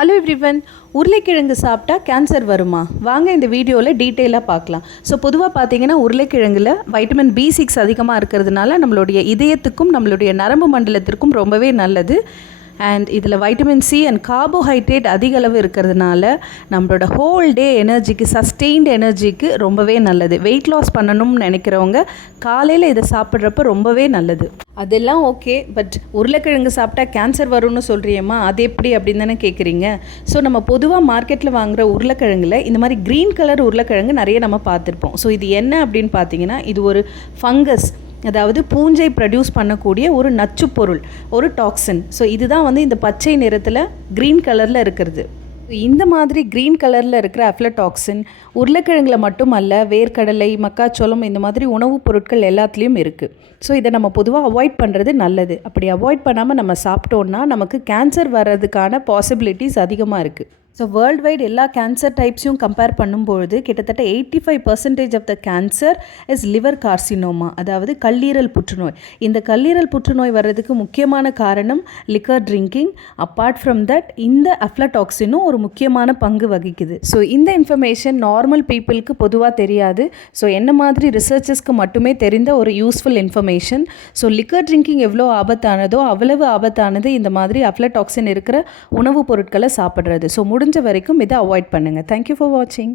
Hello everyone, உருளைக்கிழங்கு சாப்பிட்டா cancer வருமா? வாங்க இந்த வீடியோவில் டீட்டெயிலாக பார்க்கலாம். ஸோ பொதுவாக பார்த்தீங்கன்னா உருளைக்கிழங்கில் வைட்டமின் B6 அதிகமாக இருக்கிறதுனால நம்மளுடைய இதயத்துக்கும் நம்மளுடைய நரம்பு மண்டலத்திற்கும் ரொம்பவே நல்லது. அண்ட் இதில் வைட்டமின் C அண்ட் கார்போஹைட்ரேட் அதிக அளவு இருக்கிறதுனால நம்மளோட ஹோல் டே எனர்ஜிக்கு, சஸ்டெயின்டு எனர்ஜிக்கு ரொம்பவே நல்லது. வெயிட் லாஸ் பண்ணணும்னு நினைக்கிறவங்க காலையில் இதை சாப்பிட்றப்ப ரொம்பவே நல்லது. அதெல்லாம் ஓகே, பட் உருளைக்கிழங்கு சாப்பிட்டா கேன்சர் வரும்னு சொல்கிறியம்மா, அது எப்படி அப்படின்னு தானே கேட்குறீங்க. ஸோ நம்ம பொதுவாக மார்க்கெட்டில் வாங்குகிற உருளைக்கிழங்குல இந்த மாதிரி க்ரீன் கலர் உருளைக்கிழங்கு நிறைய நம்ம பார்த்துருப்போம். ஸோ இது என்ன அப்படின்னு பார்த்தீங்கன்னா, இது ஒரு ஃபங்கஸ், அதாவது பூஞ்சை ப்ரொடியூஸ் பண்ணக்கூடிய ஒரு நச்சு பொருள், ஒரு டாக்ஸின். ஸோ இதுதான் இந்த பச்சை நிறத்தில் க்ரீன் கலரில் இருக்கிறது. இந்த மாதிரி க்ரீன் கலரில் இருக்கிற அஃப்லடாக்சின் உருளைக்கிழங்குல மட்டும் அல்ல, வேர்க்கடலை, மக்காச்சோளம், இந்த மாதிரி உணவுப் பொருட்கள் எல்லாத்துலேயும் இருக்குது. ஸோ இதை நம்ம பொதுவாக அவாய்ட் பண்ணுறது நல்லது. அப்படி அவாய்ட் பண்ணாமல் நம்ம சாப்பிட்டோன்னா நமக்கு கேன்சர் வர்றதுக்கான பாசிபிலிட்டிஸ் அதிகமாக இருக்குது. ஸோ வேர்ல்டு வைட் எல்லா கேன்சர் டைப்ஸையும் கம்பேர் பண்ணும்பொழுது கிட்டத்தட்ட 85% of the cancer is liver carcinoma, அதாவது கல்லீரல் புற்றுநோய். இந்த கல்லீரல் புற்றுநோய் வர்றதுக்கு முக்கியமான காரணம் liquor drinking. Apart from that இந்த அஃப்லடாக்சினும் ஒரு முக்கியமான பங்கு வகிக்குது. ஸோ இந்த இன்ஃபர்மேஷன் நார்மல் பீப்புளுக்கு பொதுவாக தெரியாது. ஸோ என்ன மாதிரி ரிசர்ச்சர்ஸ்க்கு மட்டுமே தெரிந்த ஒரு useful information. So liquor drinking எவ்வளோ ஆபத்தானதோ அவ்வளவு ஆபத்தானது இந்த மாதிரி அஃப்லடாக்சின் இருக்கிற உணவுப் பொருட்களை சாப்பிட்றது. ஸோ முடிஞ்ச வரைக்கும் இதை அவாய்ட் பண்ணுங்கள். தேங்க்யூ ஃபார் வாட்சிங்.